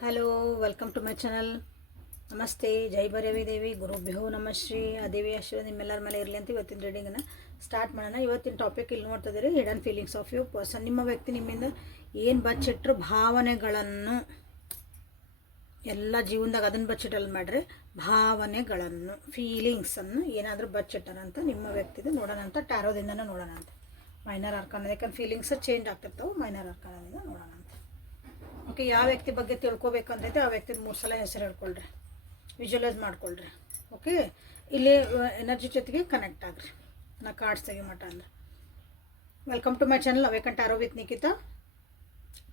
Hello, welcome to my channel. ನಮಸ್ತೆ, ಜೈ ಭೈರವಿ ದೇವಿ, ಗುರುಭ್ಯೋ ನಮಃ ಶ್ರೀ. ಆ ದೇವಿ ಆಶೀರ್ವಾದ ನಿಮ್ಮೆಲ್ಲರ ಮೇಲೆ ಇರಲಿ ಅಂತ ಇವತ್ತಿನ ರೀಡಿಂಗನ್ನು ಸ್ಟಾರ್ಟ್ ಮಾಡೋಣ. ಇವತ್ತಿನ ಟಾಪಿಕ್ ಇಲ್ಲಿ ನೋಡ್ತಾ ಇದ್ದೀರಿ, hidden feelings of you person. ನಿಮ್ಮ ವ್ಯಕ್ತಿ ನಿಮ್ಮಿಂದ ಏನು ಬಚ್ಚಿಟ್ರು ಭಾವನೆಗಳನ್ನು, ಎಲ್ಲ ಜೀವನದಾಗ ಅದನ್ನು ಬಚ್ಚಿಟ್ಟಲ್ಲಿ ಮಾಡ್ರಿ. ಭಾವನೆಗಳನ್ನು, ಫೀಲಿಂಗ್ಸನ್ನು ಏನಾದರೂ ಬಚ್ಚಿಟ್ಟಾರ ಅಂತ ನಿಮ್ಮ ವ್ಯಕ್ತಿದು ನೋಡೋಣ ಅಂತ ಟ್ಯಾರೋದಿಂದನೇ ನೋಡೋಣ ಅಂತ. ಮೈನರ್ ಆರ್ಕಾನ, ಯಾಕಂದ್ರೆ ಫೀಲಿಂಗ್ಸ್ ಚೇಂಜ್ ಆಗ್ತಿರ್ತಾವೆ. ಮೈನರ್ ಆರ್ಕಾನದಿಂದ ನೋಡೋಣ ಅಂತ. ಓಕೆ, ಯಾವ ವ್ಯಕ್ತಿ ಬಗ್ಗೆ ತಿಳ್ಕೊಬೇಕಂತೈತೆ ಆ ವ್ಯಕ್ತಿದ 3 ಸಲ ಹೆಸರು ಹೇಳ್ಕೊಳ್ರಿ, ವಿಜುವಲೈಸ್ ಮಾಡ್ಕೊಳ್ರಿ. ಓಕೆ, ಇಲ್ಲಿ ಎನರ್ಜಿ ಜೊತೆಗೆ ಕನೆಕ್ಟ್ ಆಗ್ರಿ. ನಾ ಕಾರ್ಡ್ಸ್ ತೆಗಿ ಮಟ ಅಂದ್ರೆ. Welcome to my channel Awaken Tarot with Nikhita.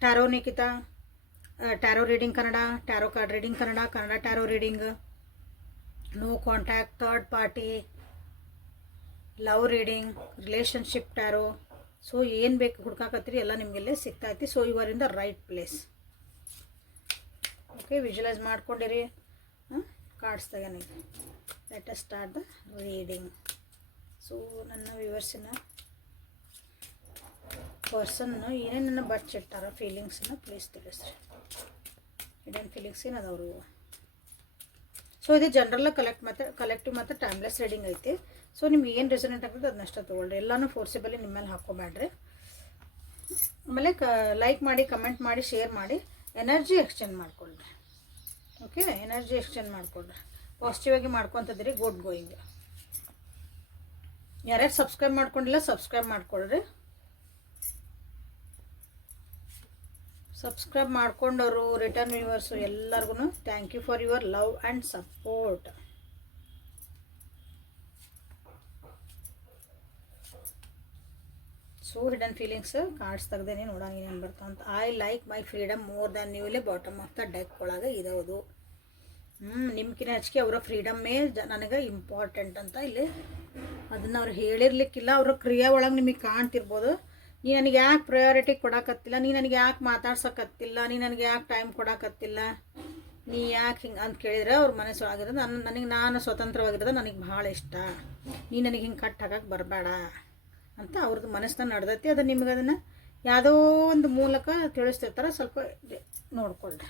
Tarot reading Kannada, tarot card reading Kannada, Kannada tarot reading, no contact, third party, love reading, relationship tarot. So ಏನು ಬೇಕು ಹುಡ್ಕಾಕತ್ತೀರಿ ಎಲ್ಲ ನಿಮಗೆಲ್ಲೇ ಸಿಗ್ತಾಯಿತಿ. So you are in the right place. Okay, visualise ಮಾಡ್ಕೊಂಡಿರಿ. Cards ತೆಗೆನಿದೆ. Let us start the reading. So ನನ್ನ ವ್ಯೂವರ್ಸಿನ ಪರ್ಸನ್ನು ಏನೇನನ್ನು ಬಚ್ಚಿಟ್ಟಾರ ಫೀಲಿಂಗ್ಸನ್ನು ಪ್ಲೀಸ್ ತಿಳಿಸ್ರಿ. ಹಿಡನ್ ಫೀಲಿಂಗ್ಸ್ ಏನದವರು. ಸೊ ಇದು ಜನರಲ್ ಕಲೆಕ್ಟಿವ್ ಮತ್ತು ಟೈಮ್ಲೆಸ್ ರೀಡಿಂಗ್ ಐತಿ. ಸೊ ನಿಮ್ಗೆ ಏನು ರೆಸೊನೇಟ್ ಆಗ್ತದೆ ಅದನ್ನಷ್ಟ ತೊಗೊಳ್ರಿ. ಎಲ್ಲನೂ ಫೋರ್ಸಿಬಲಿ ನಿಮ್ಮ ಮೇಲೆ ಹಾಕ್ಕೊಬೇಡ್ರಿ. ಆಮೇಲೆ ಲೈಕ್ ಮಾಡಿ, ಕಮೆಂಟ್ ಮಾಡಿ, ಶೇರ್ ಮಾಡಿ, ಎನರ್ಜಿ ಎಕ್ಸ್ಚೇಂಜ್ ಮಾಡ್ಕೊಳ್ರಿ. ಓಕೆ, ಎನರ್ಜಿ ಎಕ್ಸ್ಚೇಂಜ್ ಮಾಡ್ಕೊಳ್ರಿ. ಪಾಸಿಟಿವ್ ಆಗಿ ಮಾಡ್ಕೊತಿದ್ರಿ. Good going. ಯಾರ್ಯಾರು ಸಬ್ಸ್ಕ್ರೈಬ್ ಮಾಡ್ಕೊಂಡಿಲ್ಲ ಸಬ್ಸ್ಕ್ರೈಬ್ ಮಾಡ್ಕೊಳ್ರಿ. ಸಬ್ಸ್ಕ್ರೈಬ್ ಮಾಡ್ಕೊಂಡವರು, ರಿಟರ್ನ್ ವ್ಯೂವರ್ಸು ಎಲ್ಲರಿಗೂ thank you for your love and support. So hidden feelings cards ತೆಗ್ದೇನೆ ನೋಡೋಣ ಏನೇನು ಬರ್ತಾವ ಅಂತ. I like my freedom more than ನೀವು. ಇಲ್ಲಿ ಬಾಟಮ್ ಆಫ್ ದ ಡೆಕ್ ಒಳಗೆ ಇರೋದು. ನಿಮ್ಗಿನ ಹೆಚ್ಚಿಗೆ ಅವರ ಫ್ರೀಡಮ್ಮೇ ನನಗೆ ಇಂಪಾರ್ಟೆಂಟ್ ಅಂತ ಇಲ್ಲಿ ಅದನ್ನು ಅವ್ರು ಹೇಳಿರ್ಲಿಕ್ಕಿಲ್ಲ. ಅವರ ಕ್ರಿಯೆ ಒಳಗೆ ನಿಮಗೆ ಕಾಣ್ತಿರ್ಬೋದು. ನೀ ನನಗೆ ಯಾಕೆ ಪ್ರಯಾರಿಟಿ ಕೊಡೋಕತ್ತಿಲ್ಲ, ನೀ ನನಗೆ ಯಾಕೆ ಮಾತಾಡ್ಸೋಕತ್ತಿಲ್ಲ, ನೀ ನನಗೆ ಯಾಕೆ ಟೈಮ್ ಕೊಡೋಕತ್ತಿಲ್ಲ, ನೀ ಯಾಕೆ ಹಿಂಗೆ ಅಂತ ಕೇಳಿದ್ರೆ ಅವ್ರ ಮನಸ್ಸೊಳಗಿರೋದು ನಾನು ಸ್ವತಂತ್ರವಾಗಿರೋದು ನನಗೆ ಭಾಳ ಇಷ್ಟ, ನೀ ನನಗೆ ಹಿಂಗೆ ಕಟ್ ಹಾಕಕ್ಕೆ ಬರಬೇಡ ಅಂತ ಅವ್ರದ್ದು ಮನಸ್ಸನ್ನ ನಡೆದೈತಿ. ಅದು ನಿಮ್ಗೆ ಅದನ್ನು ಯಾವುದೋ ಒಂದು ಮೂಲಕ ತಿಳಿಸ್ತಿರ್ತಾರೆ. ಸ್ವಲ್ಪ ನೋಡ್ಕೊಳ್ರಿ.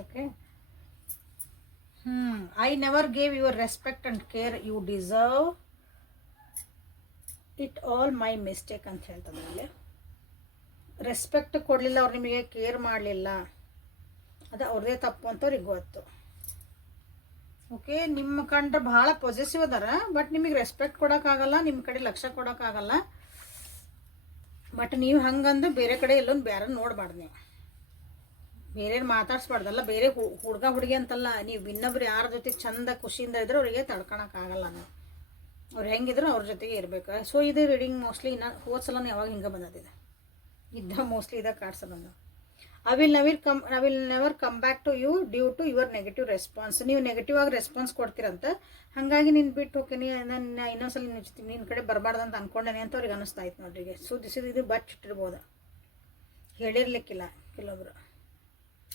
Okay, I never gave your respect and care you deserve it all my mistake ಅಂತ ಹೇಳ್ತದೆ. ಅಲ್ಲಿ ರೆಸ್ಪೆಕ್ಟ್ ಕೊಡಲಿಲ್ಲ, ಅವ್ರು ನಿಮಗೆ ಕೇರ್ ಮಾಡಲಿಲ್ಲ, ಅದು ಅವ್ರದ್ದೇ ತಪ್ಪು ಅಂತ ಅವ್ರಿಗೆ ಗೊತ್ತು. ಓಕೆ, ನಿಮ್ಮ ಕಂಡ್ರೆ ಭಾಳ ಪೊಸೆಸಿವ್ ಅದಾರ, ಬಟ್ ನಿಮಗೆ ರೆಸ್ಪೆಕ್ಟ್ ಕೊಡೋಕ್ಕಾಗಲ್ಲ, ನಿಮ್ಮ ಕಡೆ ಲಕ್ಷ್ಯ ಕೊಡೋಕ್ಕಾಗಲ್ಲ. ಬಟ್ ನೀವು ಹಂಗಂದು ಬೇರೆ ಕಡೆ ಎಲ್ಲೊಂದು ಬೇರೆ ನೋಡಬಾರ್ದು. ನೀವು ಬೇರೆ ಮಾತಾಡ್ಸ್ಬಾರ್ದಲ್ಲ. ಬೇರೆ ಹುಡುಗ ಹುಡುಗಿ ಅಂತಲ್ಲ, ನೀವು ಇನ್ನೊಬ್ರು ಯಾರ ಜೊತೆ ಚಂದ ಖುಷಿಯಿಂದ ಇದ್ರೆ ಅವರಿಗೆ ತಡ್ಕೊಳಕ್ಕಾಗಲ್ಲ. ನಾವು ಅವ್ರು ಹೆಂಗಿದ್ರು ಅವ್ರ ಜೊತೆಗೆ ಇರಬೇಕು. ಸೊ ಇದು ರೀಡಿಂಗ್ ಮೋಸ್ಟ್ಲಿ ಹೋದ ಸಲ ಯಾವಾಗ ಹಿಂಗೆ ಬಂದಿದೆ ಮೋಸ್ಟ್ಲಿ ಇದಾಗ ಕಾರ್ಡ್ಸ ಬಂದ. I will never come back to you due to your negative response. ನೀವು ನೆಗೆಟಿವ್ ಆಗಿ ರೆಸ್ಪಾನ್ಸ್ ಕೊಡ್ತೀರಂತ, ಹಾಗಾಗಿ ನೀನು ಬಿಟ್ಟು ಹೋಗ್ತೀನಿ, ನಾನು ಇನ್ನೊಂದ್ಸಲ ನಿನ್ನ ಕಡೆ ಬರಬಾರ್ದಂತ ಅಂದ್ಕೊಂಡೇನೆ ಅಂತ ಅವ್ರಿಗೆ ಅನ್ನಿಸ್ತಾ ಇತ್ತು ನೋಡ್ರಿಗೆ. ಸೊ ಇದು ಬಚ್ಚಿಟ್ಟಿರ್ಬೋದು, ಹೇಳಿರ್ಲಿಕ್ಕಿಲ್ಲ ಕೆಲವೊಬ್ರು.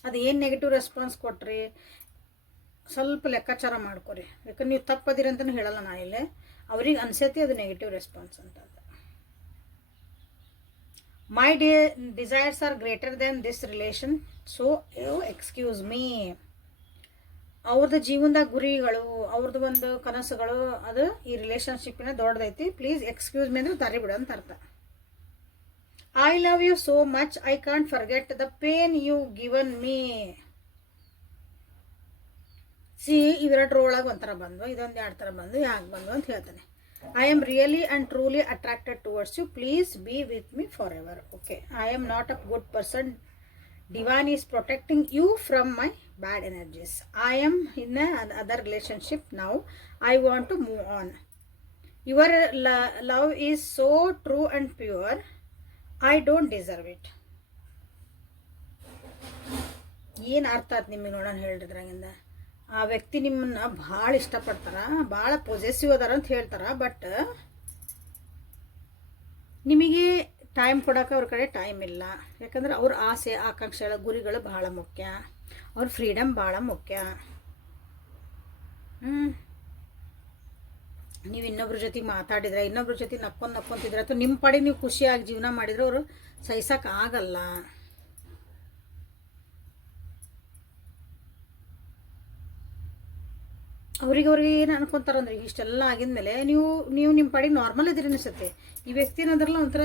ಅದು ಏನು ನೆಗೆಟಿವ್ ರೆಸ್ಪಾನ್ಸ್ ಕೊಟ್ರಿ ಸ್ವಲ್ಪ ಲೆಕ್ಕಾಚಾರ ಮಾಡ್ಕೊರಿ. ಯಾಕಂದ್ರೆ ನೀವು ತಪ್ಪದಿರಿ ಅಂತಲೂ ಹೇಳಲ್ಲ ನಾನಿಲ್ಲೇ, ಅವ್ರಿಗೆ ಅನ್ಸೈತಿ ಅದು ನೆಗೆಟಿವ್ ರೆಸ್ಪಾನ್ಸ್ ಅಂತ. My desires are greater than this relation, so you excuse me. ಅವ್ರದ್ದು ಜೀವನದಾಗ ಗುರಿಗಳು, ಅವ್ರದ್ದು ಒಂದು ಕನಸುಗಳು, ಅದು ಈ ರಿಲೇಷನ್ಶಿಪ್ಪಿನ ದೊಡ್ಡದೈತಿ. ಪ್ಲೀಸ್ ಎಕ್ಸ್ಕ್ಯೂಸ್ ಮೀ ಅಂದ್ರೆ ದಾರಿ ಬಿಡು ಅಂತ ಅರ್ಥ. I love you so much, I can't forget the pain you given me. See ಇವೆರಡರೊಳಗೆ ಒಂಥರ ಬಂದು, ಇದೊಂದು 2 ಥರ ಬಂದು, ಯಾಕೆ ಬಂದು ಅಂತ ಹೇಳ್ತಾನೆ. I am really and truly attracted towards you, please be with me forever. Okay, I am not a good person, divine is protecting you from my bad energies. I am in other relationship now, I want to move on. Your love is so true and pure, I don't deserve it. ಏನು ಅರ್ಥ ಆಯ್ತು ನಿಮಗೆ ನೋಡೋಣ ಹೇಳಿದ್ರಾಗಿಂದ. ಆ ವ್ಯಕ್ತಿ ನಿಮ್ಮನ್ನು ಭಾಳ ಇಷ್ಟಪಡ್ತಾರ, ಭಾಳ ಪೊಸೆಸಿವ್ ಅದಾರ ಅಂತ ಹೇಳ್ತಾರೆ. ಬಟ್ ನಿಮಗೆ ಟೈಮ್ ಕೊಡೋಕೆ ಅವ್ರ ಕಡೆ ಟೈಮ್ ಇಲ್ಲ. ಯಾಕಂದ್ರೆ ಅವ್ರ ಆಸೆ ಆಕಾಂಕ್ಷೆಗಳ ಗುರಿಗಳು ಭಾಳ ಮುಖ್ಯ, ಅವ್ರ ಫ್ರೀಡಮ್ ಭಾಳ ಮುಖ್ಯ. ನೀವು ಇನ್ನೊಬ್ರ ಜೊತೆಗೆ ಮಾತಾಡಿದ್ರೆ, ಇನ್ನೊಬ್ರ ಜೊತೆ ನಕ್ಕೊಂತಿದ್ರೆ, ಅಥವಾ ನಿಮ್ಮ ಪಾಡಿಗೆ ನೀವು ಖುಷಿಯಾಗಿ ಜೀವನ ಮಾಡಿದ್ರೆ ಅವರು ಸಹಿಸೋಕ್ಕಾಗಲ್ಲ. ಅವ್ರಿಗೆ ಏನು ಅನ್ಕೊತಾರಂದ್ರೆ ಇಷ್ಟೆಲ್ಲ ಆಗಿದ್ಮೇಲೆ ನೀವು ನಿಮ್ಮ ಪಾಡಿಗೆ ನಾರ್ಮಲ್ ಇದ್ದೀರಿ ಅನಿಸುತ್ತೆ. ಈ ವ್ಯಕ್ತಿ ಏನಾದ್ರಲ್ಲ ಒಂಥರ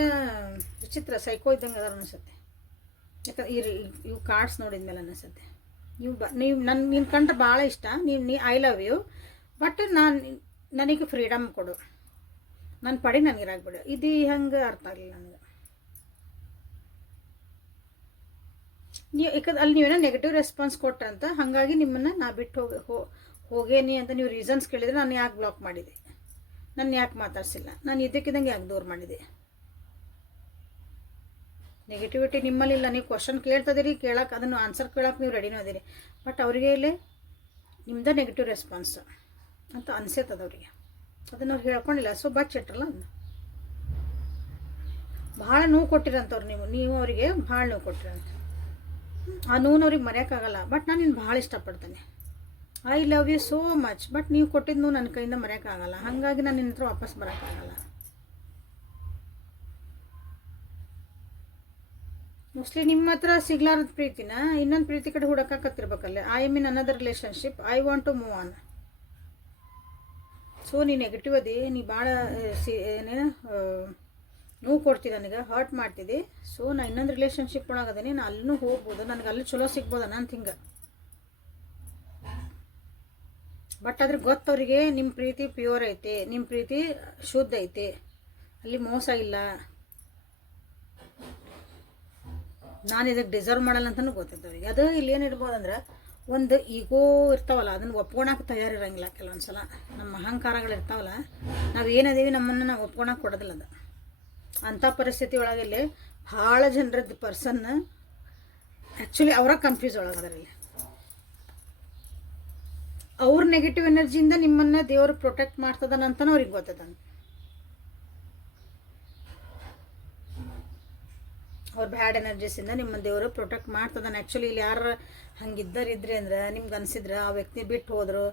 ವಿಚಿತ್ರ ಸೈಕೋ ಇದ್ದಂಗೆ ಅದಾರ ಅನಿಸುತ್ತೆ. ಯಾಕಂದ್ರೆ ಇವು ಕಾರ್ಡ್ಸ್ ನೋಡಿದ್ಮೇಲೆ ಅನಿಸುತ್ತೆ ನೀವು ನಿನ್ನ ಕಂಡ್ರೆ ಭಾಳ ಇಷ್ಟ, ನೀ ಐ ಲವ್ ಯು, ಬಟ್ ನನಗೆ ಫ್ರೀಡಮ್ ಕೊಡು, ನನ್ನ ಪಾಡಿಗೆ ನನಗೆ ಇರಾಕ್ಬಿಡು. ಇದು ಹೆಂಗೆ ಅರ್ಥ ಆಗಲಿಲ್ಲ ನನಗೆ. ನೀವು ಯಾಕಂದ್ರೆ ಅಲ್ಲಿ ನೀವೇನೋ ನೆಗೆಟಿವ್ ರೆಸ್ಪಾನ್ಸ್ ಕೊಟ್ಟಂತ, ಹಾಗಾಗಿ ನಿಮ್ಮನ್ನು ನಾ ಬಿಟ್ಟು ಹೋಗೇನಿ ಅಂತ ನೀವು ರೀಸನ್ಸ್ ಕೇಳಿದರೆ ನಾನು ಯಾಕೆ ಬ್ಲಾಕ್ ಮಾಡಿದೆ, ನಾನು ಯಾಕೆ ಮಾತಾಡ್ಸಿಲ್ಲ, ನಾನು ಇದಕ್ಕಿದ್ದಂಗೆ ಯಾಕೆ ದೂರ ಮಾಡಿದೆ. ನೆಗೆಟಿವಿಟಿ ನಿಮ್ಮಲ್ಲಿಲ್ಲ. ನೀವು ಕ್ವಶನ್ ಕೇಳ್ತದಿರಿ, ಕೇಳಕ್ಕೆ ಅದನ್ನು ಆನ್ಸರ್ ಕೇಳಕ್ಕೆ ನೀವು ರೆಡಿನೂ ಅದಿರಿ, ಬಟ್ ಅವರಿಗೆ ಇಲ್ಲಿ ನಿಮ್ದು ನೆಗೆಟಿವ್ ರೆಸ್ಪಾನ್ಸ್ ಅಂತ ಅನಿಸ್ತದೆ ಅವರಿಗೆ. ಅದನ್ನು ಅವ್ರು ಹೇಳ್ಕೊಂಡಿಲ್ಲ, ಸೊ ಬಚ್ಚಿಟ್ರಲ್ಲ ಅದನ್ನ. ಭಾಳ ನೋವು ಕೊಟ್ಟಿರಂಥವ್ರು ನೀವು ಅವರಿಗೆ ಭಾಳ ನೋವು ಕೊಟ್ಟಿರಂತ. ಆ ನೋವು ಅವ್ರಿಗೆ ಮರೆಯೋಕ್ಕಾಗಲ್ಲ. ಬಟ್ ನಾನು ನಿನ್ನ ಭಾಳ ಇಷ್ಟಪಡ್ತೇನೆ, I love you so much, but ನೀವು ಕೊಟ್ಟಿದ್ದು ನೋವು ನನ್ನ ಕೈಯಿಂದ ಮರೆಯೋಕ್ಕಾಗಲ್ಲ, ಹಾಗಾಗಿ ನಾನು ನಿನ್ನ ಹತ್ರ ವಾಪಸ್ ಬರೋಕ್ಕಾಗಲ್ಲ. ಮೋಸ್ಟ್ಲಿ ನಿಮ್ಮ ಹತ್ರ ಸಿಗ್ಲಾರದ ಪ್ರೀತಿನ ಇನ್ನೊಂದು ಪ್ರೀತಿ ಕಡೆ ಹುಡುಕತ್ತಿರ್ಬೇಕಲ್ಲ. I am in another relationship, I want to move on. So ನೀ ನೆಗೆಟಿವ್ ಅದಿ, ನೀ ಭಾಳ ಏನೇನು ನೋವು ಕೊಡ್ತಿದ್ದೆ, ನನಗೆ ಹರ್ಟ್ ಮಾಡ್ತಿದ್ದೆ. ಸೊ ನಾನು ಇನ್ನೊಂದು ರಿಲೇಷನ್ಶಿಪ್ ಒಳಗದೇನೆ, ನಾನು ಅಲ್ಲೂ ಹೋಗ್ಬೋದು, ನನಗೆ ಅಲ್ಲಿ ಚಲೋ ಸಿಗ್ಬೋದ ನಾನು ಹಿಂಗೆ. ಬಟ್ ಅದ್ರ ಗೊತ್ತವ್ರಿಗೆ ನಿಮ್ಮ ಪ್ರೀತಿ ಪ್ಯೂರ್ ಐತೆ, ನಿಮ್ಮ ಪ್ರೀತಿ ಶುದ್ಧ ಐತೆ, ಅಲ್ಲಿ ಮೋಸ ಇಲ್ಲ, ನಾನು ಇದಕ್ಕೆ ಡಿಸರ್ವ್ ಮಾಡಲ್ಲ ಅಂತಲೂ ಗೊತ್ತೈತೆ ಅವ್ರಿಗೆ. ಅದು ಇಲ್ಲಿ ಏನಿರ್ಬೋದಂದ್ರೆ ಒಂದು ಈಗೋ ಇರ್ತಾವಲ್ಲ, ಅದನ್ನು ಒಪ್ಕೊಳಕ್ಕೆ ತಯಾರಿರಂಗಿಲ್ಲ. ಕೆಲವೊಂದು ಸಲ ನಮ್ಮ ಅಹಂಕಾರಗಳು ಇರ್ತಾವಲ್ಲ, ನಾವು ಏನದೀವಿ ನಮ್ಮನ್ನು ನಾವು ಒಪ್ಕೊಳಕ್ಕೆ ಕೊಡೋದಿಲ್ಲ. ಅದು ಅಂಥ ಪರಿಸ್ಥಿತಿ ಒಳಗಲ್ಲಿ ಭಾಳ ಜನರದ್ದು ಪರ್ಸನ್ ಆ್ಯಕ್ಚುಲಿ ಅವರ ಕನ್ಫ್ಯೂಸ್ ಒಳಗದರಲ್ಲಿ. ಅವ್ರ ನೆಗೆಟಿವ್ ಎನರ್ಜಿಯಿಂದ ನಿಮ್ಮನ್ನು ದೇವರು ಪ್ರೊಟೆಕ್ಟ್ ಮಾಡ್ತದನಂತನೂ ಅವ್ರಿಗೆ ಗೊತ್ತದಂತ. ಅವ್ರ ಬ್ಯಾಡ್ ಎನರ್ಜೀಸಿಂದ ನಿಮ್ಮ ದೇವರು ಪ್ರೊಟೆಕ್ಟ್ ಮಾಡ್ತದಾನೆ. ಆ್ಯಕ್ಚುಲಿ ಇಲ್ಲಿ ಯಾರು ಹಂಗಿದ್ದರಿದ್ರಿ ಅಂದ್ರೆ ನಿಮ್ಗೆ ಅನಿಸಿದ್ರೆ ಆ ವ್ಯಕ್ತಿ ಬಿಟ್ಟು ಹೋದ್ರು,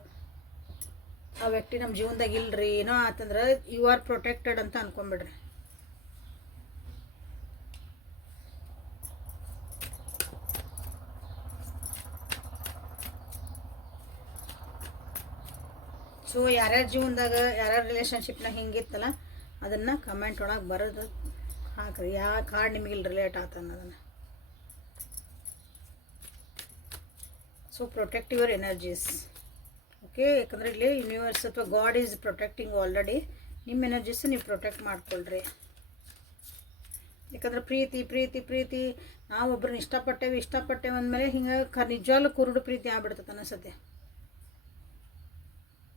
ಆ ವ್ಯಕ್ತಿ ನಮ್ಮ ಜೀವನದಾಗ ಇಲ್ರಿ ಏನೋ ಆತಂದ್ರೆ ಯು ಆರ್ ಪ್ರೊಟೆಕ್ಟೆಡ್ ಅಂತ ಅನ್ಕೊಂಬಿಡ್ರಿ. ಸೊ ಯಾರ್ಯಾರ ಜೀವನದಾಗ ಯಾರ್ಯಾರ ರಿಲೇಷನ್ಶಿಪ್ನಾಗ ಹಿಂಗಿತ್ತಲ್ಲ ಅದನ್ನು ಕಮೆಂಟ್ ಒಳಗೆ ಬರೋದು ಹಾಕ್ರಿ, ಯಾವ ಕಾರ್ಡ್ ನಿಮಗೆ ಇಲ್ಲಿ ರಿಲೇಟ್ ಆತ ಅನ್ನೋದನ್ನು. So protect your energies, okay. ಯಾಕಂದರೆ ಇಲ್ಲಿ ಯೂನಿವರ್ಸ್ ಅಥವಾ ಗಾಡ್ ಈಸ್ ಪ್ರೊಟೆಕ್ಟಿಂಗ್ ಆಲ್ರೆಡಿ. ನಿಮ್ಮ ಎನರ್ಜೀಸ್ ನೀವು ಪ್ರೊಟೆಕ್ಟ್ ಮಾಡ್ಕೊಳ್ರಿ. ಯಾಕಂದ್ರೆ ಪ್ರೀತಿ ಪ್ರೀತಿ ಪ್ರೀತಿ ನಾವು ಒಬ್ರನ್ನ ಇಷ್ಟಪಟ್ಟೇವೆ ಅಂದಮೇಲೆ ಹಿಂಗೆ ನಿಜವಾಗ್ಲೂ ಕುರುಡು ಪ್ರೀತಿ ಆಗ್ಬಿಡ್ತದೆ ಅನಿಸುತ್ತೆ.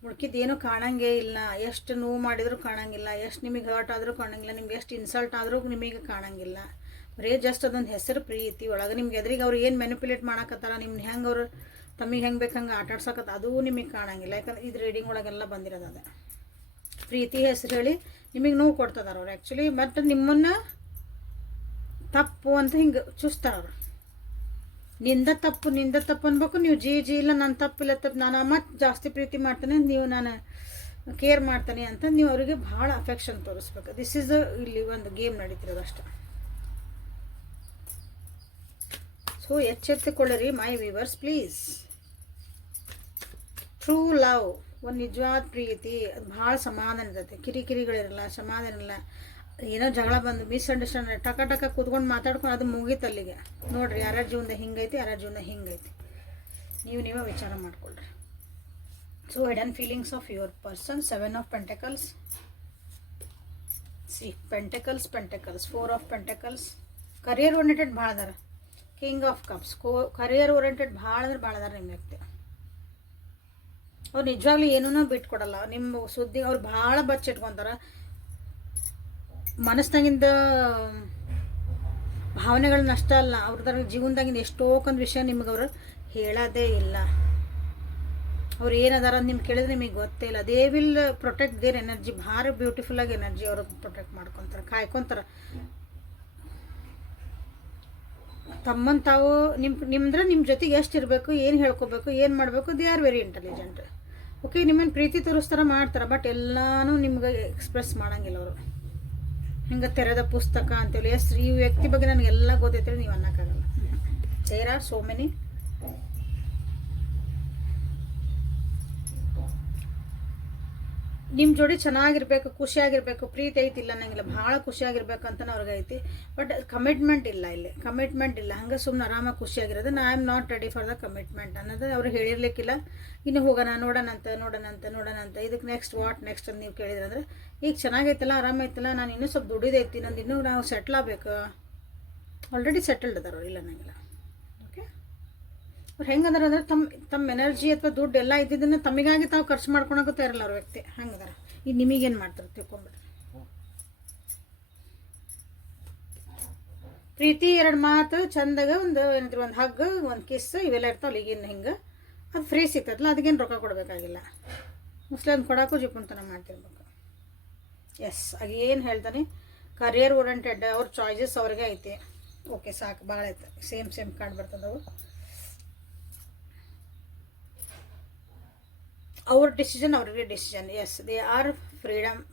ಉಳ್ಕಿದ್ದೇನೂ ಕಾಣಂಗೇ ಇಲ್ಲ, ಎಷ್ಟು ನೋವು ಮಾಡಿದರೂ ಕಾಣಂಗಿಲ್ಲ, ಎಷ್ಟು ನಿಮಗೆ ಹರ್ಟ್ ಆದರೂ ಕಾಣಂಗಿಲ್ಲ, ನಿಮ್ಗೆ ಎಷ್ಟು ಇನ್ಸಲ್ಟ್ ಆದರೂ ನಿಮಗೆ ಕಾಣಂಗಿಲ್ಲ. ಬರೀ ಜಸ್ಟ್ ಅದೊಂದು ಹೆಸರು ಪ್ರೀತಿ ಒಳಗೆ. ನಿಮ್ಗೆ ಎದುರಿಗೆ ಅವ್ರು ಏನು ಮ್ಯಾನಿಪ್ಯುಲೇಟ್ ಮಾಡಕತ್ತಾರ, ನಿಮ್ಗೆ ಹೆಂಗೆ ಅವರು ತಮಗೆ ಹೆಂಗೆ ಬೇಕು ಹಂಗೆ ಆಟಾಡ್ಸಕತ್ತ ಅದು ನಿಮಗೆ ಕಾಣಂಗಿಲ್ಲ. ಯಾಕಂದ್ರೆ ಇದು ರೀಡಿಂಗ್ ಒಳಗೆಲ್ಲ ಬಂದಿರೋದು ಅದು. ಪ್ರೀತಿ ಹೆಸರು ಹೇಳಿ ನಿಮಗೆ ನೋವು ಕೊಡ್ತದಾರ ಅವ್ರು ಆ್ಯಕ್ಚುಲಿ. ಬಟ್ ನಿಮ್ಮನ್ನು ತಪ್ಪು ಅಂತ ಹಿಂಗೆ ಚೂಸ್ತಾರ ಅವರು. ನಿಂದ ತಪ್ಪು ಅನ್ಬೇಕು, ನೀವು ಜಿ ಇಲ್ಲ ನನ್ನ ತಪ್ಪಿಲ್ಲ, ನಾನು ಮತ್ತೆ ಜಾಸ್ತಿ ಪ್ರೀತಿ ಮಾಡ್ತೇನೆ, ನೀವು ನಾನು ಕೇರ್ ಮಾಡ್ತಾನೆ ಅಂತ ನೀವು ಅವರಿಗೆ ಭಾಳ ಅಫೆಕ್ಷನ್ ತೋರಿಸ್ಬೇಕು. ದಿಸ್ ಈಸ್ ಇಲ್ಲಿ ಒಂದು ಗೇಮ್ ನಡೀತಿರೋದು ಅಷ್ಟೆ. ಸೊ ಎಚ್ಚೆತ್ತುಕೊಳ್ಳಿರಿ my viewers please. True love, ಒಂದು ನಿಜವಾದ ಪ್ರೀತಿ ಅದು ಭಾಳ ಸಮಾಧಾನ ಇರ್ತೈತೆ. ಕಿರಿಕಿರಿಗಳಿರಲ್ಲ, ಸಮಾಧಾನ ಇಲ್ಲ. ಏನೋ ಜಗಳ ಬಂದು ಮಿಸ್ಅಂಡರ್ಸ್ಟ್ಯಾಂಡ್ ಟಕ ಕೂತ್ಕೊಂಡು ಮಾತಾಡ್ಕೊಂಡು ಅದು ಮುಗೀತು ಅಲ್ಲಿಗೆ. ನೋಡಿರಿ ಯಾರ್ಯಾರ ಜೀವನದಾಗ ಹಿಂಗೈತಿ, ಯಾರ್ಯಾರ ಜೀವನದಾಗ ಹಿಂಗೈತಿ, ನೀವೇ ವಿಚಾರ ಮಾಡ್ಕೊಳ್ರಿ. So hidden feelings of your person, 7 of pentacles, pentacles 4 of pentacles. Career oriented ಭಾಳ ಅದಾರ. King of cups, career oriented ಭಾಳ ಅದಾರ ನಿಮ್ಮ ವ್ಯಕ್ತಿ. ಅವ್ರು ನಿಜವಾಗ್ಲೂ ಏನೂ ಬಿಟ್ಕೊಡಲ್ಲ ನಿಮ್ಮ ಸುದ್ದಿ. ಅವ್ರು ಭಾಳ ಬಚ್ಚಿಟ್ಕೊತಾರೆ. ಮನಸ್ಸಿನಾಗಿಂದ ಭಾವನೆಗಳನ್ನ ಅಷ್ಟೇ ಅಲ್ಲ, ಅವ್ರದ್ರ ಜೀವನದಾಗಿಂದ ಎಷ್ಟೋಕೊಂದು ವಿಷಯ ನಿಮ್ಗೆ ಅವರು ಹೇಳೋದೇ ಇಲ್ಲ. ಅವ್ರು ಏನದಾರ ಅಂತ ನಿಮ್ಗೆ ಕೇಳಿದ್ರೆ ನಿಮಗೆ ಗೊತ್ತೇ ಇಲ್ಲ. They will protect their energy. ಭಾಳ ಬ್ಯೂಟಿಫುಲ್ಲಾಗಿ ಎನರ್ಜಿ ಅವರು ಪ್ರೊಟೆಕ್ಟ್ ಮಾಡ್ಕೊತಾರೆ, ಕಾಯ್ಕೊತಾರೆ. ತಮ್ಮನ್ನು ತಾವು ನಿಮ್ಮ ಜೊತೆಗೆ ಎಷ್ಟು ಇರಬೇಕು, ಏನು ಹೇಳ್ಕೊಬೇಕು, ಏನು ಮಾಡಬೇಕು, they are very intelligent. Okay, ನಿಮ್ಮನ್ನು ಪ್ರೀತಿ ತೋರಿಸ್ತಾರೆ, ಮಾಡ್ತಾರೆ, ಬಟ್ ಎಲ್ಲನೂ ನಿಮ್ಗೆ ಎಕ್ಸ್ಪ್ರೆಸ್ ಮಾಡೋಂಗಿಲ್ಲ ಅವರು. ಹಿಂಗೆ ತೆರೆದ ಪುಸ್ತಕ ಅಂತೇಳಿ ಈ ವ್ಯಕ್ತಿ ಬಗ್ಗೆ ನನಗೆಲ್ಲ ಗೊತ್ತೈತೆ ನೀವು ಅನ್ನೋಕ್ಕಾಗಲ್ಲ. There are so many. ನಿಮ್ಮ ಜೋಡಿ ಚೆನ್ನಾಗಿರ್ಬೇಕು, ಖುಷಿಯಾಗಿರ್ಬೇಕು, ಪ್ರೀತಿ ಐತಿಲ್ಲ ನಂಗಿಲ್ಲ, ಭಾಳ ಖುಷಿಯಾಗಿರ್ಬೇಕು ಅಂತಲೇ ಅವ್ರಿಗೆ ಐತಿ. ಬಟ್ ಕಮಿಟ್ಮೆಂಟ್ ಇಲ್ಲ, ಇಲ್ಲಿ ಕಮಿಟ್ಮೆಂಟ್ ಇಲ್ಲ. ಹಂಗೆ ಸುಮ್ಮನೆ ಆರಾಮಾಗಿ ಖುಷಿಯಾಗಿರೋದು. ನಾ am not ready for the commitment ಅನ್ನೋದು ಅವ್ರು ಹೇಳಿರ್ಲಿಕ್ಕಿಲ್ಲ. ಇನ್ನು ಹೋಗೋಣ, ನೋಡೋಣಂತ ಇದಕ್ಕೆ ನೆಕ್ಸ್ಟ್ ಅಂತ ನೀವು ಕೇಳಿದ್ರೆ ಅಂದರೆ, ಈಗ ಚೆನ್ನಾಗೈತಲ್ಲ, ಆರಾಮೈತಲ್ಲ, ನಾನು ಇನ್ನೂ ಸ್ವಲ್ಪ ದುಡಿದೈತಿ, ನಂದು ಇನ್ನೂ ನಾವು ಸೆಟ್ಲ್ ಆಗಬೇಕು. ಆಲ್ರೆಡಿ ಸೆಟಲ್ಡ್ ಅದಾರ ಅವ್ರು, ಇಲ್ಲ ನಂಗಿಲ್ಲ. ಓಕೆ, ಅವ್ರು ಹೆಂಗದಾರ ಅಂದ್ರೆ ತಮ್ಮ ಎನರ್ಜಿ ಅಥವಾ ದುಡ್ಡು ಎಲ್ಲ ಇದ್ದಿದ್ದನ್ನು ತಮಗಾಗಿ ತಾವು ಖರ್ಚು ಮಾಡ್ಕೊಳಕ್ಕೂ ತಯಾರಿಲ್ಲ ಅವ್ರ ವ್ಯಕ್ತಿ. ಹಂಗದಾರ. ಈಗ ನಿಮಗೇನು ಮಾಡ್ತಾರೆ ತಿಳ್ಕೊಂಬಿಡ್ರಿ. ಪ್ರೀತಿ, 2 ಮಾತು ಚಂದಾಗ, ಒಂದು ಏನಂದ್ರೆ ಒಂದು ಹಗ್, ಒಂದು ಕಿಸ್, ಇವೆಲ್ಲ ಇರ್ತಾವಲ್ಲ ಈಗಿನ. ಹಿಂಗೆ ಅದು ಫ್ರೀ ಸಿಗ್ತದಲ್ಲ, ಅದಕ್ಕೇನು ರೊಕ್ಕ ಕೊಡಬೇಕಾಗಿಲ್ಲ. ಮುಸ್ಲಿಮ್ ಕೊಡೋಕ್ಕೂ ಜಿಪುಣ್ತನ ಮಾಡ್ತಿರ್ಬೇಕು. ಎಸ್, ಆಗ ಏನು ಹೇಳ್ತಾನೆ, ಕರಿಯರ್ ಓರಿಯೆಂಟೆಡ್, ಅವ್ರ ಚಾಯ್ಸಸ್ ಅವ್ರಿಗೆ ಐತಿ. ಓಕೆ, ಸಾಕು, ಭಾಳ ಐತೆ. ಸೇಮ್ ಕಾರ್ಡ್ ಬರ್ತದವು. ಅವ್ರ ಡಿಸಿಷನ್ ಅವ್ರಿಗೆ decision. Yes, they are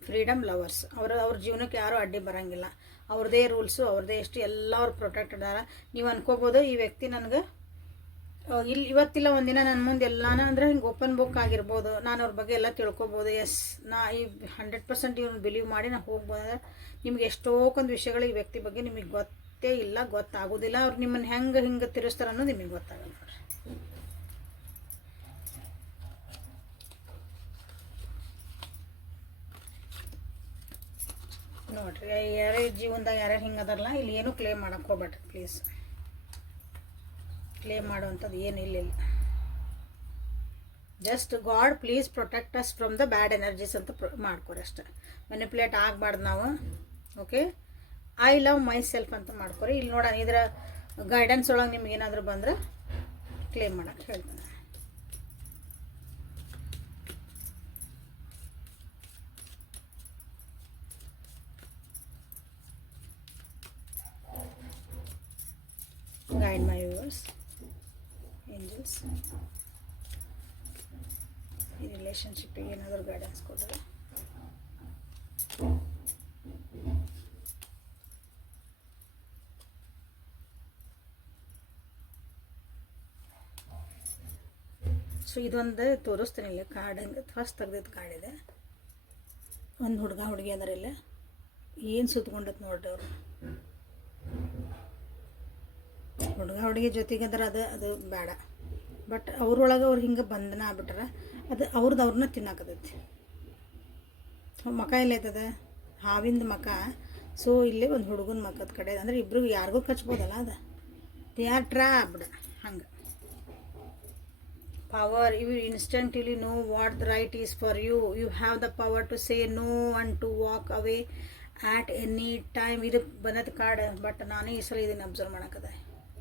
freedom lovers. ಅವ್ರ ಜೀವನಕ್ಕೆ ಯಾರೂ ಅಡ್ಡಿ ಬರೋಂಗಿಲ್ಲ. ಅವ್ರದ್ದೇ ರೂಲ್ಸು, ಅವ್ರದ್ದೇ ಎಷ್ಟು ಎಲ್ಲ ಅವ್ರು ಪ್ರೊಟೆಕ್ಟ್ ಅದಾರ. ನೀವು ಅನ್ಕೋಬೋದು ಈ ವ್ಯಕ್ತಿ ನನಗೆ ಇವತ್ತಿಲ್ಲ ಒಂದಿನ ನನ್ನ ಮುಂದೆ ಎಲ್ಲಾನ ಅಂದರೆ ಹಿಂಗೆ ಓಪನ್ ಬುಕ್ ಆಗಿರ್ಬೋದು, ನಾನು ಅವ್ರ ಬಗ್ಗೆ ಎಲ್ಲ ತಿಳ್ಕೊಬೋದು. ಎಸ್, ನಾ ಈ 100% ಇವ್ನು ಬಿಲೀವ್ ಮಾಡಿ ನಾ ಹೋಗ್ಬೋದು. ನಿಮ್ಗೆ ಎಷ್ಟೊಂದು ವಿಷಯಗಳು ಈ ವ್ಯಕ್ತಿ ಬಗ್ಗೆ ನಿಮಗೆ ಗೊತ್ತೇ ಇಲ್ಲ, ಗೊತ್ತಾಗೋದಿಲ್ಲ. ಅವ್ರು ನಿಮ್ಮನ್ನು ಹಿಂಗೆ ತಿರ್ಸ್ತಾರೆ ಅನ್ನೋದು ನಿಮಗೆ ಗೊತ್ತಾಗಲ್ಲ. ನೋಡ್ರಿ, ಯಾರೇ ಜೀವನದಾಗ ಯಾರ್ಯಾರು ಹಿಂಗೆ ಅದಾರಲ್ಲ, ಇಲ್ಲಿ ಏನೂ ಕ್ಲೇಮ್ ಮಾಡೋಕ್ಕೆ ಹೋಗ್ಬೇಡ್ರಿ ಪ್ಲೀಸ್. ಕ್ಲೇಮ್ ಮಾಡುವಂಥದ್ದು ಏನು ಇಲ್ಲ. Just god please protect us from the bad energies ಅಂತ ಮಾಡ್ಕೊರಿ ಅಷ್ಟೆ. ಮ್ಯಾನಿಪ್ಯುಲೇಟ್ ಆಗಬಾರ್ದು ನಾವು. Okay, I love my self ಅಂತ ಮಾಡ್ಕೊರಿ. ಇಲ್ಲಿ ನೋಡೋಣ, ಇದರ ಗೈಡೆನ್ಸ್ ಒಳಗೆ ನಿಮ್ಗೆ ಏನಾದರೂ ಬಂದ್ರೆ ಕ್ಲೇಮ್ ಮಾಡೋಕ್ಕೆ ಹೇಳ್ತಾನೆ. Guide my viewers, angels. ಈ ರಿಲೇಷನ್ಶಿಪ್ಪಿಗೆ ಏನಾದರೂ ಗೈಡೆನ್ಸ್ ಕೊಡ್ರಿ. ಸೊ ಇದೊಂದು ತೋರಿಸ್ತೀನಿ ಇಲ್ಲ ಕಾರ್ಡ್. ಹಂಗೆ ಫಸ್ಟ್ ತೆಗ್ದಿದ್ದು ಕಾರ್ಡ್ ಇದೆ. ಒಂದು ಹುಡುಗಿ ಅಂದ್ರೆ ಇಲ್ಲ, ಏನು ಸುತ್ಕೊಂಡತ್ ನೋಡ್ರಿ ಅವರು. ಹುಡುಗಿ ಜೊತೆಗೆ ಅಂದ್ರೆ ಅದು ಬೇಡ. ಬಟ್ ಅವ್ರೊಳಗೆ ಅವ್ರು ಹಿಂಗೆ ಬಂಧನ ಆಗ್ಬಿಟ್ರೆ ಅದು ಅವ್ರನ್ನ ತಿನ್ನಾಕತೈತಿ. ಮಕ ಎಲ್ಲೈತದ, ಹಾವಿಂದ ಮಕ. ಸೊ ಇಲ್ಲೇ ಒಂದು ಹುಡುಗನ ಮಕದ ಕಡೆ ಅಂದರೆ ಇಬ್ರಿಗೂ ಯಾರಿಗೂ ಕಚ್ಬೋದಲ್ಲ, ಅದು ದೇ ಆರ್ ಟ್ರಾಪ್ಡ್. ಹಂಗೆ power, you instantly know what the right is for you. You have the power to say no and to walk away at any time. ಇದು ಬಂದದ ಕಾರ್ಡ್. ಬಟ್ ನಾನೇ ಈ ಸಲ ಇದನ್ನು ಅಬ್ಸರ್ವ್ ಮಾಡೋಕ್ಕದ.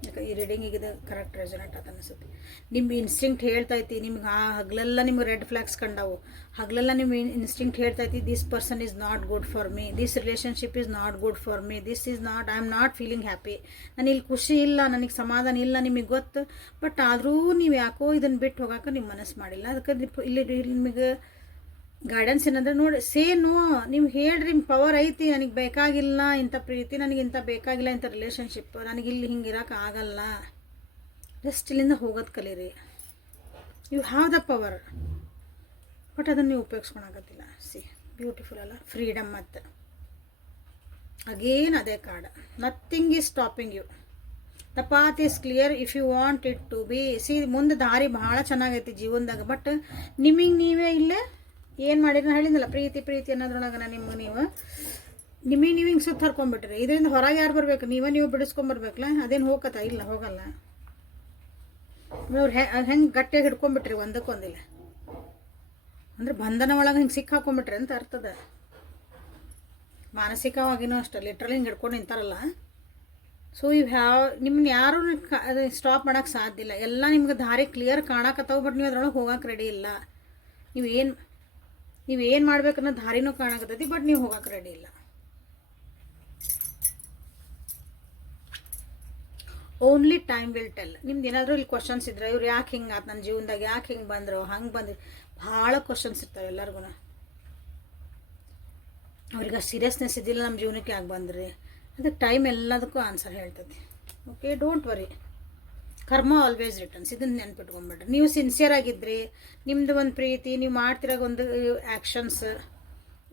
ಯಾಕೆ ಈ ರೀಡಿಂಗಿಗೆ ಇದು ಕರೆಕ್ಟ್ ರೆಸೊನೇಟ್ ಅಂತ ಅನಿಸುತ್ತೆ. ನಿಮ್ಮ ಇನ್ಸ್ಟಿಂಕ್ಟ್ ಹೇಳ್ತೈತಿ ನಿಮ್ಗೆ. ಹಗಲೆಲ್ಲ ನಿಮ್ಗೆ ರೆಡ್ ಫ್ಲಾಗ್ಸ್ ಕಂಡವು. ಹಗಲೆಲ್ಲ ನಿಮ್ಮ ಇನ್ಸ್ಟಿಂಕ್ಟ್ ಹೇಳ್ತೈತಿ, this person is not good for me, this relationship is not good for me, this is not, I am not feeling happy. ನಾನು ಇಲ್ಲಿ ಖುಷಿ ಇಲ್ಲ, ನನಗೆ ಸಮಾಧಾನ ಇಲ್ಲ, ನಿಮಗೆ ಗೊತ್ತು. ಬಟ್ ಆದರೂ ನೀವು ಯಾಕೋ ಇದನ್ನು ಬಿಟ್ಟು ಹೋಗೋಕೆ ನಿಮ್ಮ ಮನಸ್ಸು ಮಾಡಿಲ್ಲ. ಅದಕ್ಕೆ ಇಲ್ಲಿ ನಿಮಗೆ ಗೈಡೆನ್ಸ್ ಏನಂದ್ರೆ ನೋಡಿ, ಸೇ ನೋ. ನೀವು ಹೇಳ್ರಿ, ನಿಮ್ಮ ಪವರ್ ಐತಿ, ನನಗೆ ಬೇಕಾಗಿಲ್ಲ ಇಂಥ ಪ್ರೀತಿ, ನನಗೆ ಇಂಥ ಬೇಕಾಗಿಲ್ಲ ಇಂಥ ರಿಲೇಷನ್ಶಿಪ್, ನನಗಿಲ್ಲಿ ಹಿಂಗೆ ಇರೋಕೆ ಆಗಲ್ಲ. ಜಸ್ಟ್ ಇಲ್ಲಿಂದ ಹೋಗೋದು ಕಲೀರಿ. You have the power, but ಅದನ್ನು ನೀವು ಉಪಯೋಗಿಸ್ಕೊಳಕತ್ತಿಲ್ಲ. ಸಿ ಬ್ಯೂಟಿಫುಲ್ ಅಲ್ಲ, ಫ್ರೀಡಮ್. ಮತ್ತು ಅಗೇನ್ ಅದೇ card, nothing is stopping you. The path is clear if you want it to be. See ಮುಂದೆ ದಾರಿ ಭಾಳ ಚೆನ್ನಾಗೈತಿ ಜೀವನದಾಗ. ಬಟ್ ನಿಮಗೆ ನೀವೇ ಇಲ್ಲೇ ಏನು ಮಾಡಿರಿ, ನಾನು ಹೇಳಿದ್ನಲ್ಲ, ಪ್ರೀತಿ ಅನ್ನೋದ್ರೊಳಗೆ ನಿಮಗೆ ನೀವು ಹಿಂಗೆ ಸುತ್ತ ಹರ್ಕೊಂಡ್ಬಿಟ್ರಿ. ಇದರಿಂದ ಹೊರಗೆ ಯಾರು ಬರಬೇಕು, ನೀವು ಬಿಡಿಸ್ಕೊಂಬರ್ಬೇಕಲ್ಲ. ಅದೇನು ಹೋಗತ್ತ? ಇಲ್ಲ, ಹೋಗಲ್ಲ. ಅವ್ರು ಹೆಂಗೆ ಗಟ್ಟಿಯಾಗಿ ಹಿಡ್ಕೊಂಡ್ಬಿಟ್ರಿ ಒಂದಕ್ಕೊಂದಿಲ್ಲ ಅಂದರೆ ಬಂಧನ ಒಳಗೆ ಹಿಂಗೆ ಸಿಕ್ಕ ಹಾಕೊಂಡ್ಬಿಟ್ರಿ ಅಂತ ಅರ್ಥದ. ಮಾನಸಿಕವಾಗಿನೂ ಅಷ್ಟೇ, ಲಿಟ್ರಲಿ ಹಿಂಗೆ ಹಿಡ್ಕೊಂಡು ನಿಂತಾರಲ್ಲ. ಸೊ ಇವು ನಿಮ್ಮನ್ನ ಯಾರೂ ಸ್ಟಾಪ್ ಮಾಡೋಕ್ಕೆ ಸಾಧ್ಯ ಇಲ್ಲ. ಎಲ್ಲ ನಿಮ್ಗೆ ದಾರಿ ಕ್ಲಿಯರ್ ಕಾಣಕತ್ತಾವು. ಬಟ್ ನೀವು ಅದ್ರೊಳಗೆ ಹೋಗೋಕೆ ರೆಡಿ ಇಲ್ಲ. ನೀವೇನು ಮಾಡ್ಬೇಕನ್ನೋ ದಾರಿನೂ ಕಾಣಕತ್ತೈತಿ, ಬಟ್ ನೀವು ಹೋಗೋಕೆ ರೆಡಿ ಇಲ್ಲ. Only time will tell. ನಿಮ್ದು ಏನಾದರೂ ಇಲ್ಲಿ ಕ್ವಶನ್ಸ್ ಇದ್ರೆ, ಇವ್ರು ಯಾಕೆ ಹಿಂಗೆ ಆತು ನನ್ನ ಜೀವನದಾಗ, ಯಾಕೆ ಹಿಂಗೆ ಬಂದರು, ಹಂಗೆ ಬಂದ್ರಿ, ಭಾಳ ಕ್ವಶನ್ಸ್ ಇರ್ತಾವೆ ಎಲ್ಲರಿಗೂ. ಅವ್ರಿಗೆ ಸೀರಿಯಸ್ನೆಸ್ ಇದ್ದಿಲ್ಲ ನಮ್ಮ ಜೀವನಕ್ಕೆ ಯಾಕೆ ಬಂದ್ರಿ, ಅದಕ್ಕೆ ಟೈಮ್ ಎಲ್ಲದಕ್ಕೂ ಆನ್ಸರ್ ಹೇಳ್ತದೆ. Okay, don't worry. ಕರ್ಮ ಆಲ್ವೇಸ್ ರಿಟರ್ನ್ಸ್. ಇದನ್ನು ನೆನ್ಪಿಟ್ಕೊಂಡ್ಬಿಡ್ರಿ. ನೀವು ಸಿನ್ಸಿಯರ್ ಆಗಿದ್ರಿ, ನಿಮ್ಮದು ಒಂದು ಪ್ರೀತಿ, ನೀವು ಮಾಡ್ತಿರಾಗ ಒಂದು ಆ್ಯಕ್ಷನ್ಸ್,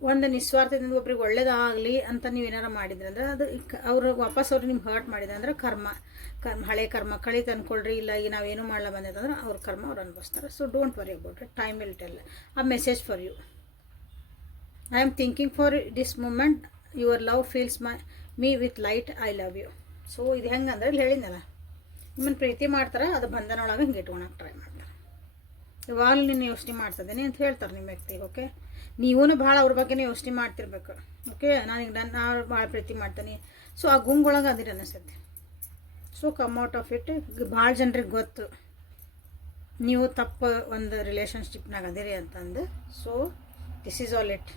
ಒಂದು ನಿಸ್ವಾರ್ಥದಿಂದ ಒಬ್ರಿಗೆ ಒಳ್ಳೇದಾಗಲಿ ಅಂತ ನೀವು ಏನಾರು ಮಾಡಿದ್ರಿ ಅಂದ್ರೆ ಅದು ಅವರು ವಾಪಸ್ ಅವ್ರು ನಿಮ್ಗೆ ಹರ್ಟ್ ಮಾಡಿದ್ರೆ ಅಂದ್ರೆ ಕರ್ಮ ಹಳೆ ಕರ್ಮ ಕಳೀತು ಅಂದ್ಕೊಳ್ರಿ. ಇಲ್ಲ ಈಗ ನಾವೇನು ಮಾಡಲ್ಲ ಬಂದಿದ್ದಂದ್ರೆ ಅವ್ರ ಕರ್ಮ ಅವ್ರು ಅನುಭವಿಸ್ತಾರೆ. So don't worry about it, time will tell. A message for you, I am thinking for this moment, your love feels me with light, I love you. So ಇದು ಹೆಂಗೆ ಅಂದ್ರೆ ಇಲ್ಲಿ ಹೇಳಿದ್ನಲ್ಲ, ನಿಮ್ಮನ್ನು ಪ್ರೀತಿ ಮಾಡ್ತಾರೆ, ಅದು ಬಂಧನ ಒಳಗೆ ಹಿಂಗೆ ಇಟ್ಕೊಳಕ್ಕೆ ಟ್ರೈ ಮಾಡ್ತಾರೆ. ಇವಾಗಲೂ ನಿನ್ನ ಯೋಚನೆ ಮಾಡ್ತಿದ್ದೀನಿ ಅಂತ ಹೇಳ್ತಾರೆ ನಿಮ್ಮ ವ್ಯಕ್ತಿ. ಓಕೆ, ನೀವೂ ಭಾಳ ಅವ್ರ ಬಗ್ಗೆನೇ ಯೋಚನೆ ಮಾಡ್ತಿರ್ಬೇಕು. ಓಕೆ, ನಾನು ಭಾಳ ಪ್ರೀತಿ ಮಾಡ್ತೀನಿ. ಸೊ ಆ ಗುಂಗೊಳಗೆ ಅದಿರಿ ಅನ್ನಿಸ್ತೈತಿ. So come out of it. ಭಾಳ ಜನರಿಗೆ ಗೊತ್ತು ನೀವು ತಪ್ಪು ಒಂದು ರಿಲೇಷನ್ಶಿಪ್ನಾಗ ಅದಿರಿ ಅಂತಂದು. So this is all it.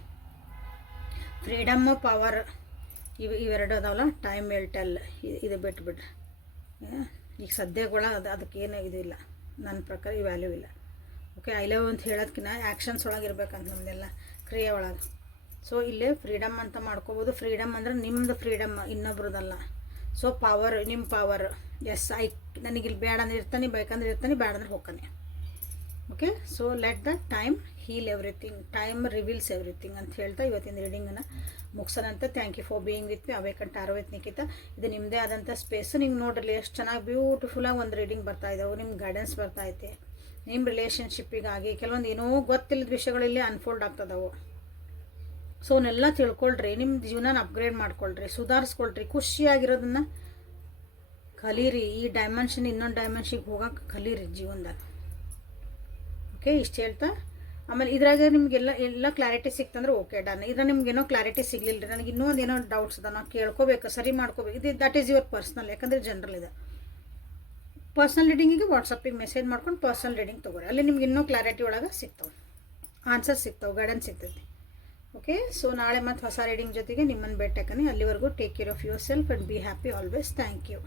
Freedom, power ಇವೆರಡು ಅದಾವಲ್ಲ, ಟೈಮ್ ವಿಲ್ ಟೆಲ್. ಇದು ಬಿಟ್ಬಿಡ್ರಿ. ಈಗ ಸದ್ಯಗಳ ಅದಕ್ಕೇನು ಇದು ಇಲ್ಲ, ನನ್ನ ಪ್ರಕಾರ ಈ ವ್ಯಾಲ್ಯೂ ಇಲ್ಲ. ಓಕೆ, ಐ ಲವ್ ಅಂತ ಹೇಳೋದಕ್ಕಿಂತ ಆ್ಯಕ್ಷನ್ಸ್ ಒಳಗೆ ಇರ್ಬೇಕಂತ ನಮ್ಮದೆಲ್ಲ ಕ್ರಿಯೆ ಒಳಗೆ. ಸೊ ಇಲ್ಲೇ ಫ್ರೀಡಮ್ ಅಂತ ಮಾಡ್ಕೋಬೋದು. ಫ್ರೀಡಮ್ ಅಂದ್ರೆ ನಿಮ್ಮದು ಫ್ರೀಡಮ್, ಇನ್ನೊಬ್ರದಲ್ಲ. ಸೊ ಪವರ್, ನಿಮ್ಮ ಪವರ್. ಎಸ್, ನನಗಿಲ್ಲಿ ಬೇಡ ಅಂದ್ರೆ ಇರ್ತಾನೆ, ಬೇಕಂದ್ರೆ ಇರ್ತಾನೆ, ಬೇಡ ಅಂದ್ರೆ ಹೋಗ್ತಾನೆ. Okay, so let the time heal everything, time reveals everything ಅಂತ ಹೇಳ್ತಾ ಇವತ್ತಿನ ರೀಡಿಂಗನ್ನು ಮುಗಿಸೋಣಂತ. Thank you for being with me. Awaken tarot with Nikhita. ಇದು ನಿಮ್ಮದೇ ಆದಂಥ ಸ್ಪೇಸು. ನೀವು ನೋಡ್ರಿ ಎಷ್ಟು ಚೆನ್ನಾಗಿ ಬ್ಯೂಟಿಫುಲ್ಲಾಗಿ ಒಂದು ರೀಡಿಂಗ್ ಬರ್ತಾಯಿದ್ದಾವೆ, ನಿಮ್ಗೆ ಗೈಡೆನ್ಸ್ ಬರ್ತೈತೆ ನಿಮ್ಮ ರಿಲೇಷನ್ಶಿಪ್ಪಿಗಾಗಿ. ಕೆಲವೊಂದು ಏನೋ ಗೊತ್ತಿಲ್ಲದ ವಿಷಯಗಳಲ್ಲಿ ಅನ್ಫೋಲ್ಡ್ ಆಗ್ತದವು. ಸೊ ಅವನ್ನೆಲ್ಲ ತಿಳ್ಕೊಳ್ರಿ, ನಿಮ್ಮ ಜೀವನ ಅಪ್ಗ್ರೇಡ್ ಮಾಡ್ಕೊಳ್ರಿ, ಸುಧಾರಿಸ್ಕೊಳ್ರಿ, ಖುಷಿಯಾಗಿರೋದನ್ನು ಕಲೀರಿ. ಈ ಡೈಮೆನ್ಷನ್ ಇನ್ನೊಂದು ಡೈಮೆನ್ಷನ್ಗೆ ಹೋಗೋಕೆ ಕಲೀರಿ ಜೀವನದಾಗ. ಓಕೆ, ಇಷ್ಟು ಹೇಳ್ತಾ ಆಮೇಲೆ ಇದ್ರಾಗ ನಿಮಗೆಲ್ಲ ಕ್ಲಾರಿಟಿ ಸಿಕ್ತಂದ್ರೆ ಓಕೆ ಡನ್. ಇದ್ರಾಗ ನಿಮ್ಗೇನೋ ಕ್ಲಾರಿಟಿ ಸಿಗಲಿಲ್ಲ ರೀ, ನನಗೆ ಇನ್ನೂ ಒಂದೇನೋ ಡೌಟ್ಸ್ ಅದ, ನಾವು ಕೇಳ್ಕೋಬೇಕು, ಸರಿ ಮಾಡ್ಕೋಬೇಕು. ಇದು ದಟ್ ಈಸ್ ಯುವರ್ ಪರ್ಸ್ನಲ್. ಯಾಕಂದರೆ ಜನರಲ್ ಇದೆ. ಪರ್ಸ್ನಲ್ ರೀಡಿಂಗಿಗೆ ವಾಟ್ಸಪ್ಪಿಗೆ ಮೆಸೇಜ್ ಮಾಡ್ಕೊಂಡು ಪರ್ಸ್ನಲ್ ರೀಡಿಂಗ್ ತೊಗೊರಿ. ಅಲ್ಲಿ ನಿಮ್ಗೆ ಇನ್ನೂ ಕ್ಲಾರಿಟಿ ಒಳಗೆ ಸಿಗ್ತಾವೆ, ಆನ್ಸರ್ ಸಿಗ್ತಾವೆ, ಗೈಡೆನ್ಸ್ ಸಿಗ್ತೈತಿ. ಓಕೆ, ಸೊ ನಾಳೆ ಮತ್ತು ಹೊಸ ರೀಡಿಂಗ್ ಜೊತೆಗೆ ನಿಮ್ಮನ್ನು ಭೇಟಿ ಹಾಕನಿ. ಅಲ್ಲಿವರೆಗೂ take care of yourself and be happy always. Thank you.